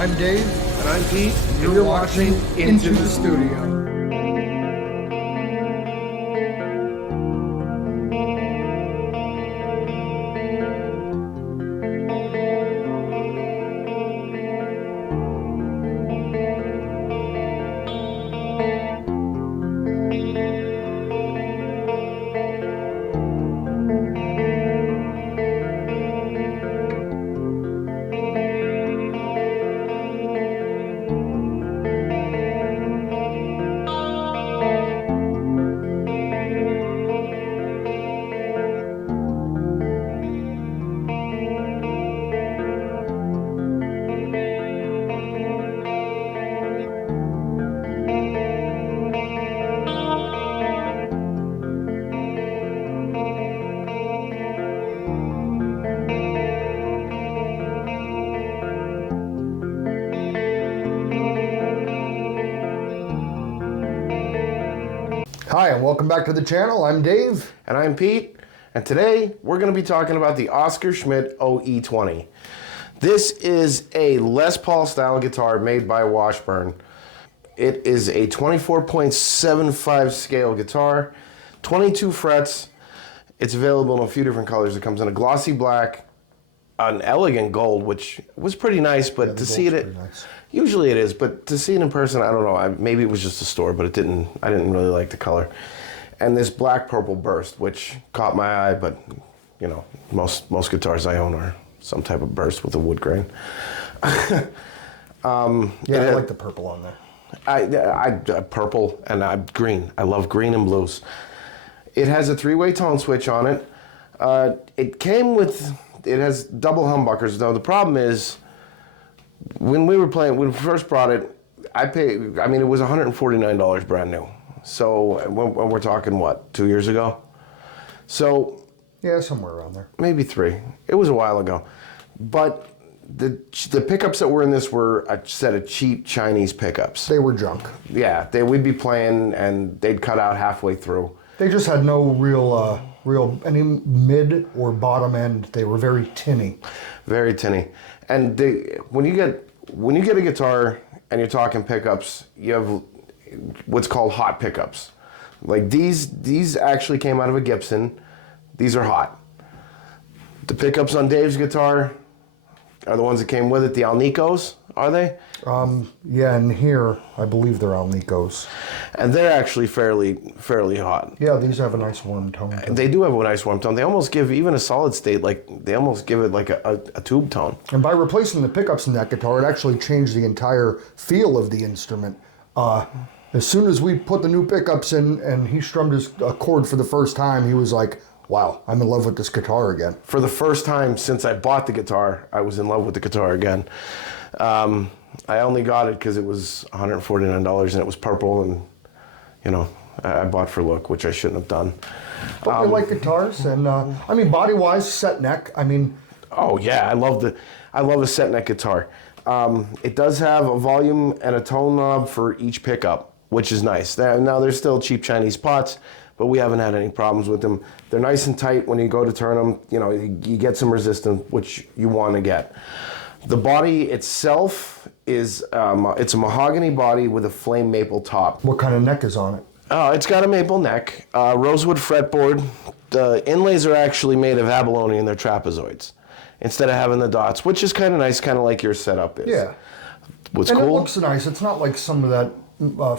I'm Dave. And I'm Pete. You're watching Into the Studio. Hi, and welcome back to the channel. I'm Dave. And I'm Pete. And today we're going to be talking about the Oscar Schmidt OE20. This is a Les Paul style guitar made by Washburn. It is a 24.75 scale guitar, 22 frets. It's available in a few different colors. It comes in a glossy black, an elegant gold, which was pretty nice, but to see it, nice. Usually it is, but to see it in person, I don't know. Maybe it was just a store, but I didn't really like the color. And this black purple burst, which caught my eye, but you know, most guitars I own are some type of burst with a wood grain. I like the purple on there. I purple and green. I love green and blues. It has a 3-way tone switch on it. It has double humbuckers. Though the problem is, when we first brought it, it was $149 brand new. So when we're talking, what, 2 years ago? So yeah, somewhere around there. Maybe 3. It was a while ago. But the pickups that were in this were a set of cheap Chinese pickups. They were junk. Yeah, we'd be playing and they'd cut out halfway through. They just had no real any mid or bottom end. They were very tinny. Very tinny. And when you get a guitar and you're talking pickups, you have what's called hot pickups. Like these actually came out of a Gibson. These are hot. The pickups on Dave's guitar are the ones that came with it, the Alnicos, are they? Yeah, and here I believe they're Alnicos. And they're actually fairly hot. Yeah, these have a nice warm tone. They do have a nice warm tone. They almost give even a solid state, they almost give it like a tube tone. And by replacing the pickups in that guitar, it actually changed the entire feel of the instrument. As soon as we put the new pickups in and he strummed his chord for the first time, he was like, wow, I'm in love with this guitar again. For the first time since I bought the guitar, I was in love with the guitar again. I only got it because it was $149 and it was purple, and you know, I bought for look, which I shouldn't have done. But we like guitars, and body-wise, set neck. Oh yeah, I love a set neck guitar. It does have a volume and a tone knob for each pickup, which is nice. Now there's still cheap Chinese pots, but we haven't had any problems with them. They're nice and tight when you go to turn them. You know, you get some resistance, which you want to get. The body itself is it's a mahogany body with a flame maple top. What kind of neck is on it? It's got a maple neck, rosewood fretboard. The inlays are actually made of abalone and they're trapezoids instead of having the dots, which is kind of nice, kind of like your setup is. Yeah. What's and cool? It looks nice. It's not like some of that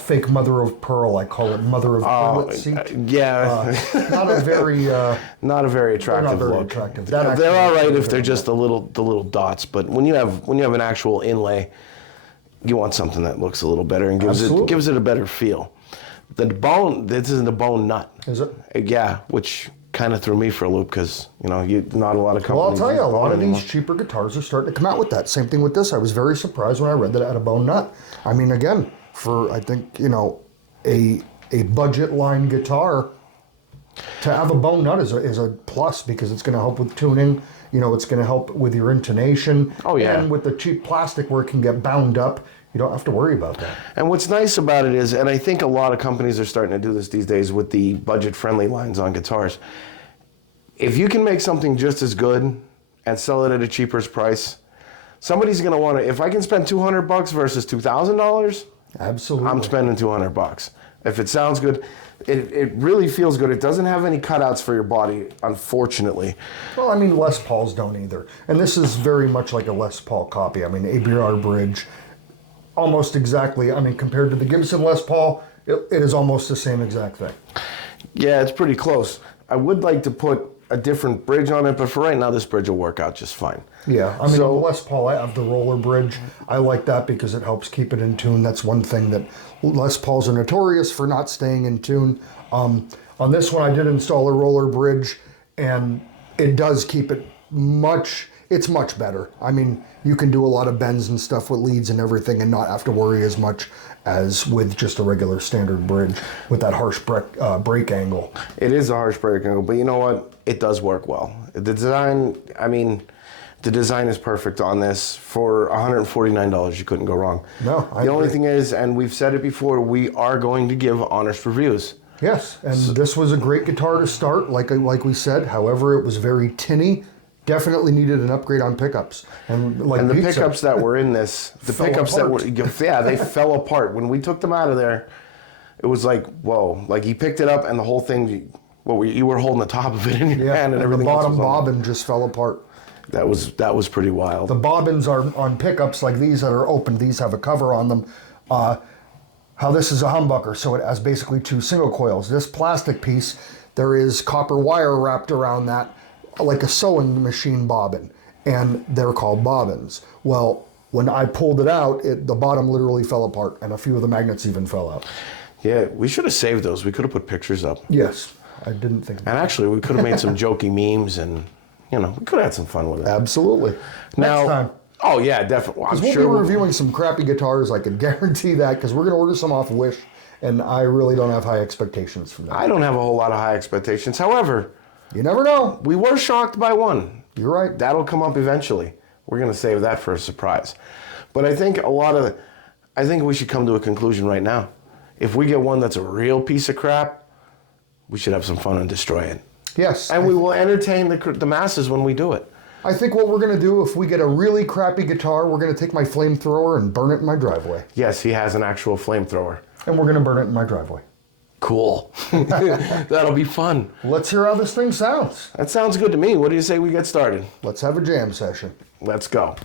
fake mother of pearl, I call it mother of pearl seat. Yeah. Not a very not a very attractive not very look. Attractive. They're all right if they're just the little dots, but when you have an actual inlay, you want something that looks a little better and gives it a better feel. The bone, this isn't a bone nut. Is it? Yeah, which kind of threw me for a loop because not a lot of companies. Well, I'll tell you, a lot of anymore. these cheaper guitars are starting to come out with that. Same thing with this. I was very surprised when I read that it had a bone nut. Again, for I think a budget line guitar, to have a bone nut is a plus because it's going to help with tuning. It's going to help with your intonation. Oh yeah. And with the cheap plastic where it can get bound up, you don't have to worry about that. And what's nice about it is, and I think a lot of companies are starting to do this these days with the budget-friendly lines on guitars, if you can make something just as good and sell it at a cheaper price, somebody's going to want to, if I can spend $200 versus $2,000, Absolutely. I'm spending $200. If it sounds good, it really feels good. It doesn't have any cutouts for your body, unfortunately. Well, I mean, Les Pauls don't either. And this is very much like a Les Paul copy. I mean, ABR bridge, almost exactly. I mean, compared to the Gibson Les Paul, it is almost the same exact thing. Yeah, it's pretty close. I would like to put a different bridge on it, but for right now, this bridge will work out just fine. Yeah, I mean, the Les Paul, I have the roller bridge. I like that because it helps keep it in tune. That's one thing that Les Pauls are notorious for, not staying in tune. On this one, I did install a roller bridge, and it does keep it it's much better. I mean, you can do a lot of bends and stuff with leads and everything and not have to worry as much as with just a regular standard bridge with that harsh brake angle. It is a harsh brake angle, but you know what? It does work well. The design, I mean, the design is perfect on this. For $149, you couldn't go wrong. No, I The only agree. thing is, and we've said it before, we are going to give honest reviews. Yes, and this was a great guitar to start, like we said. However, it was very tinny. Definitely needed an upgrade on pickups. And The Pete said, pickups that were in this, the Fell pickups apart. that were, yeah, they fell apart. When we took them out of there, it was like, whoa. Like, he picked it up and the whole thing, you were holding the top of it in your hand and the everything else bottom was on it. bobbin just fell apart. That was pretty wild. The bobbins are on pickups like these that are open. These have a cover on them. How this is a humbucker, so it has basically two single coils. This plastic piece, there is copper wire wrapped around that, like a sewing machine bobbin, and they're called bobbins. Well, when I pulled it out, the bottom literally fell apart, and a few of the magnets even fell out. Yeah, we should have saved those. We could have put pictures up. Yes, I didn't think. And actually, we could have made some jokey memes and, we could have had some fun with it. Absolutely. Now, Next time. Oh, yeah, definitely. I'm We'll sure be we'll- reviewing some crappy guitars, I can guarantee that, because we're going to order some off Wish, and I really don't have high expectations from that. I don't have a whole lot of high expectations. However, You never know. we were shocked by one. You're right. That'll come up eventually. We're going to save that for a surprise. But I think I think we should come to a conclusion right now. If we get one that's a real piece of crap, we should have some fun and destroy it. Yes. And we will entertain the masses when we do it. I think what we're going to do, if we get a really crappy guitar, we're going to take my flamethrower and burn it in my driveway. Yes, he has an actual flamethrower. And we're going to burn it in my driveway. Cool. That'll be fun. Let's hear how this thing sounds. That sounds good to me. What do you say we get started? Let's have a jam session. Let's go.